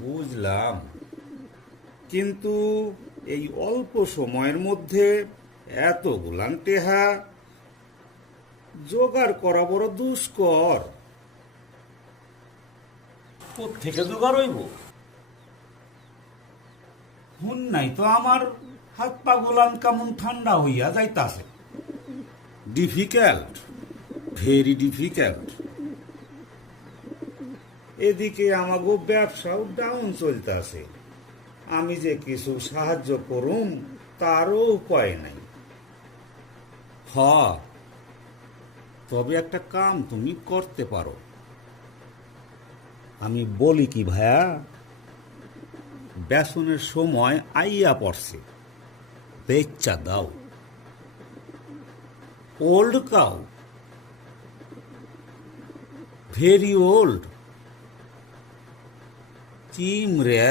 বুঝলাম, কিন্তু এই অল্প সময়ের মধ্যে এতগুলান টেহা জোগাড় করা বড় দুষ্কর। কোত্থেকে জোগাড় হইব? হুন নাই তো আমার হাত পা গোলান কেমন ঠান্ডা হইয়া যাইতাছে। Difficult, very difficult. এদিকে আমাগো ব্যবসাও ডাউন চলতেছে। আমি যে কিছু সাহায্য করুম তারও উপায় নাই। হ, তবে একটা কাম তুমি করতে পারো। আমি বলি কি ভাইয়া, বেসনের সময় আইয়া পড়ছে, বেচ্চা দাও। ওল্ড কাউ, ভেরি ওল্ড, চিম রে।